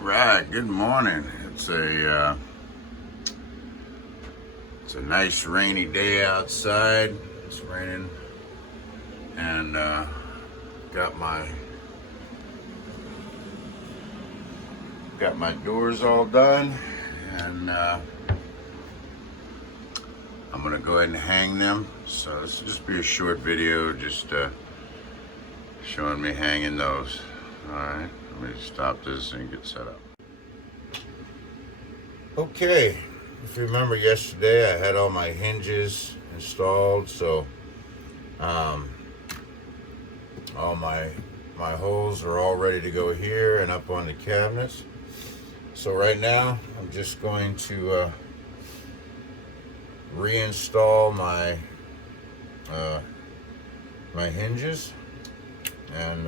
Right, good morning. It's a nice rainy day outside. It's raining, and got my doors all done, and I'm gonna go ahead and hang them. So this will just be a short video, just showing me hanging those. All right, let me stop this and get set up. Okay, if you remember yesterday, I had all my hinges installed, so all my holes are all ready to go here and up on the cabinets. So right now, I'm just going to reinstall my my hinges, and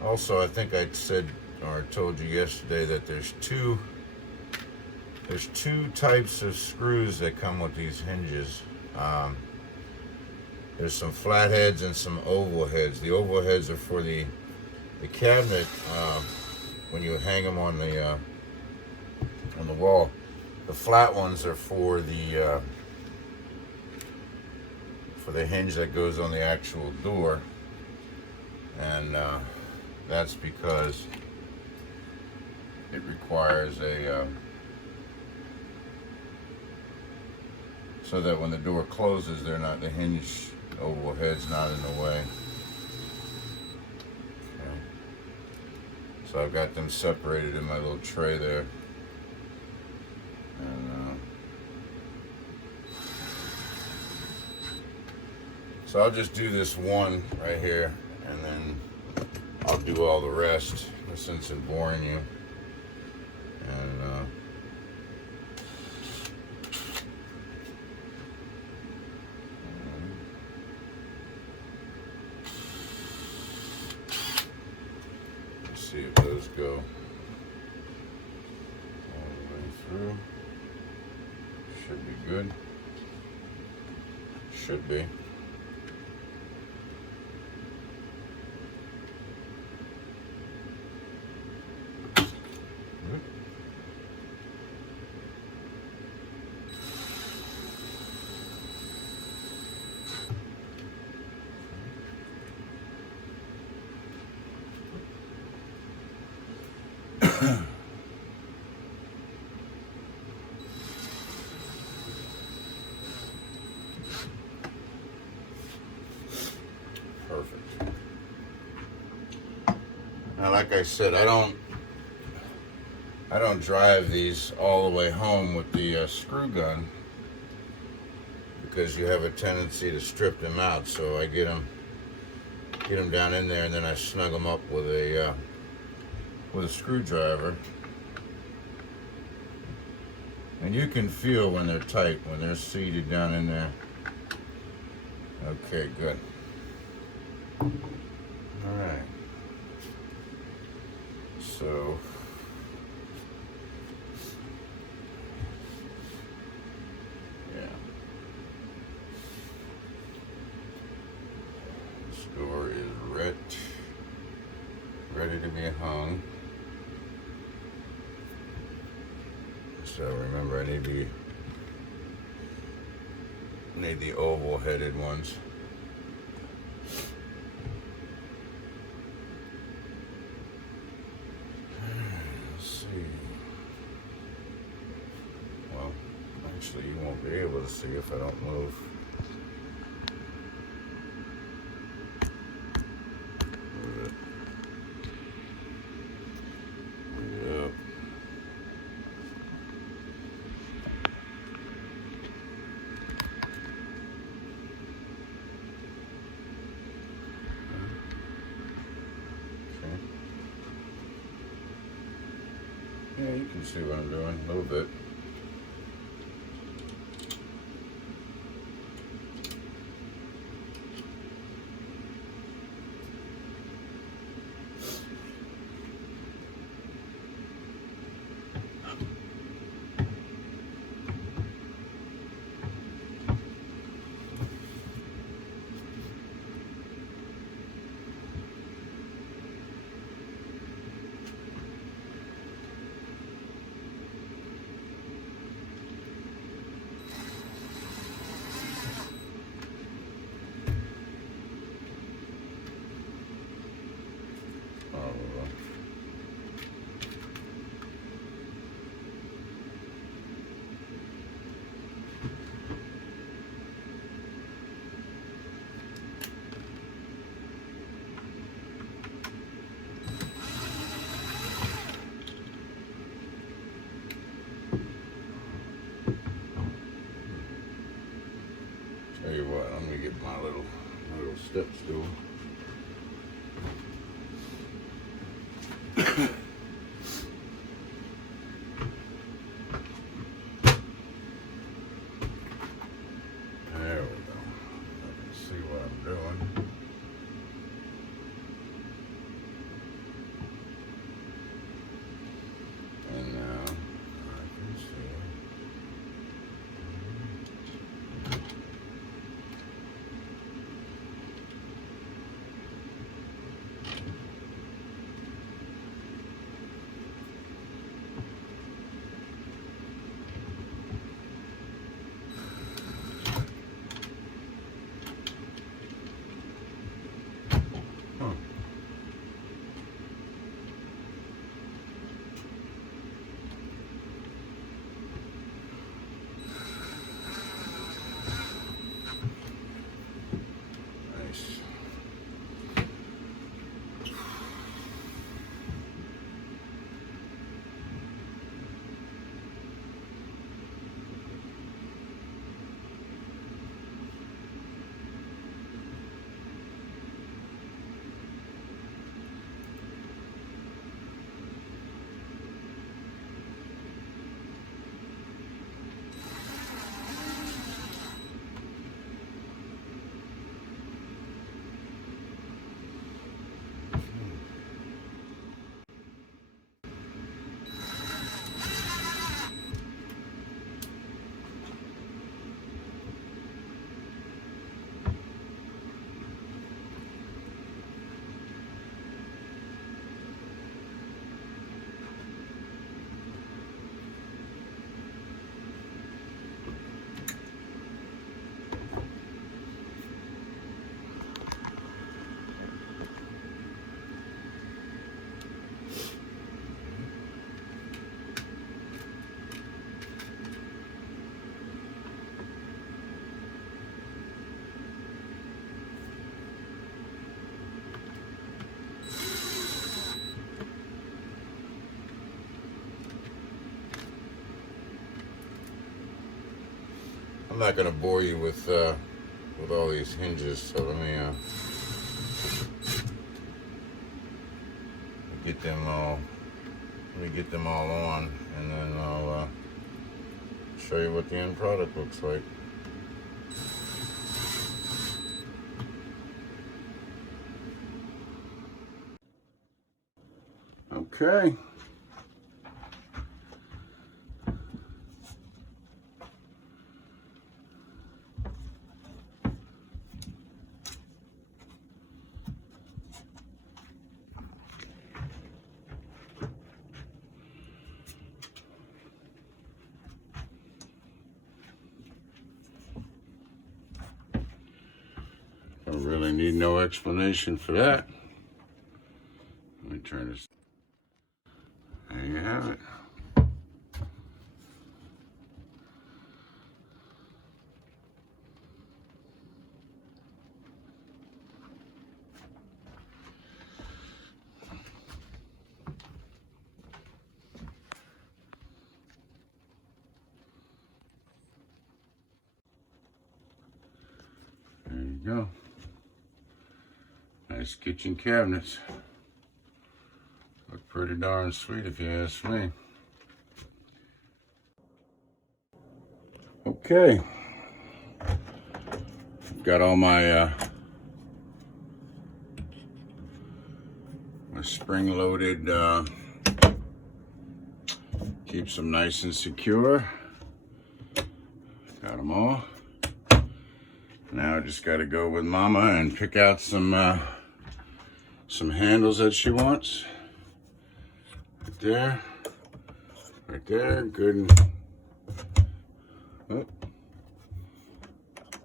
also, I think I said or told you yesterday that there's two types of screws that come with these hinges. There's some flat heads and some oval heads. The oval heads are for the cabinet when you hang them on the wall. The flat ones are for the hinge that goes on the actual door, and that's because it requires so that when the door closes, the hinge oval head's not in the way. Okay. So I've got them separated in my little tray there, and so I'll just do this one right here, and then I'll do all the rest since it's boring you. And let's see if those go all the way through. Should be good. Should be. Perfect. Now, like I said, I don't drive these all the way home with the screw gun, because you have a tendency to strip them out. So I get them down in there, and then I snug them up with a screwdriver. And you can feel when they're tight, when they're seated down in there. Okay, good. All right. So yeah, this door is ready to be hung. So remember, I need the oval headed ones. Let's see. Well, actually, you won't be able to see if I don't move. Move it. Yep. Yeah, you can see what I'm doing a little bit. Tell you what, let me get my little step stool. There we go. I can see what I'm doing. And now I can see. I'm not going to bore you with all these hinges, so let me get them all. Let me get them all on, and then I'll show you what the end product looks like. Okay. I really need no explanation for that. Let me turn this. There you have it. There you go. Nice kitchen cabinets. Look pretty darn sweet if you ask me. Okay. Got all my my spring-loaded, keeps them nice and secure. Got them all. Now I just got to go with Mama and pick out some handles that she wants. Right there, good. Oh,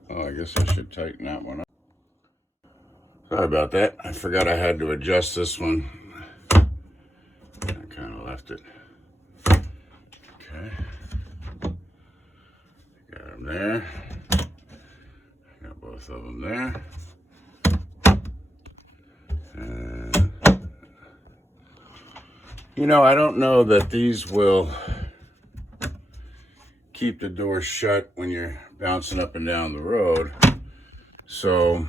I guess I should tighten that one up. Sorry about that. I forgot I had to adjust this one. I kind of left it. Okay. Got them there. Got both of them there. You know, I don't know that these will keep the door shut when you're bouncing up and down the road. So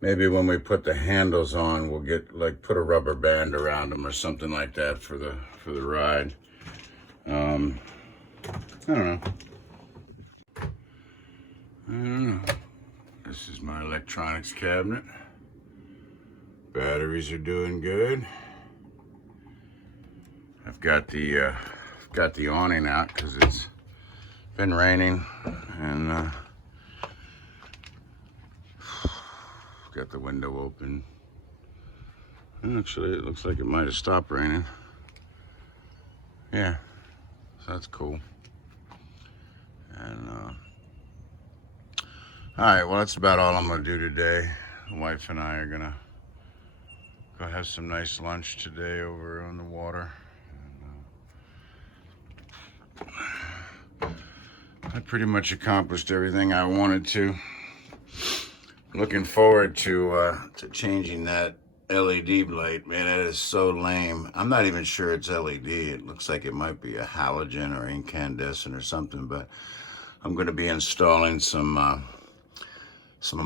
maybe when we put the handles on, we'll get put a rubber band around them or something like that for the ride. I don't know. This is my electronics cabinet. Batteries are doing good. I've got the awning out because it's been raining, and got the window open. Actually, it looks like it might have stopped raining. Yeah, so that's cool. And all right, well, that's about all I'm gonna do today. The wife and I are gonna go have some nice lunch today over on the water. I pretty much accomplished everything I wanted to. Looking forward to changing that LED light. Man, that is so lame. I'm not even sure it's LED. It looks like it might be a halogen or incandescent or something, but I'm going to be installing some of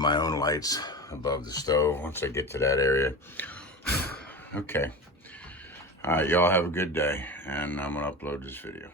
my own lights above the stove once I get to that area. Okay. All right, y'all have a good day, and I'm going to upload this video.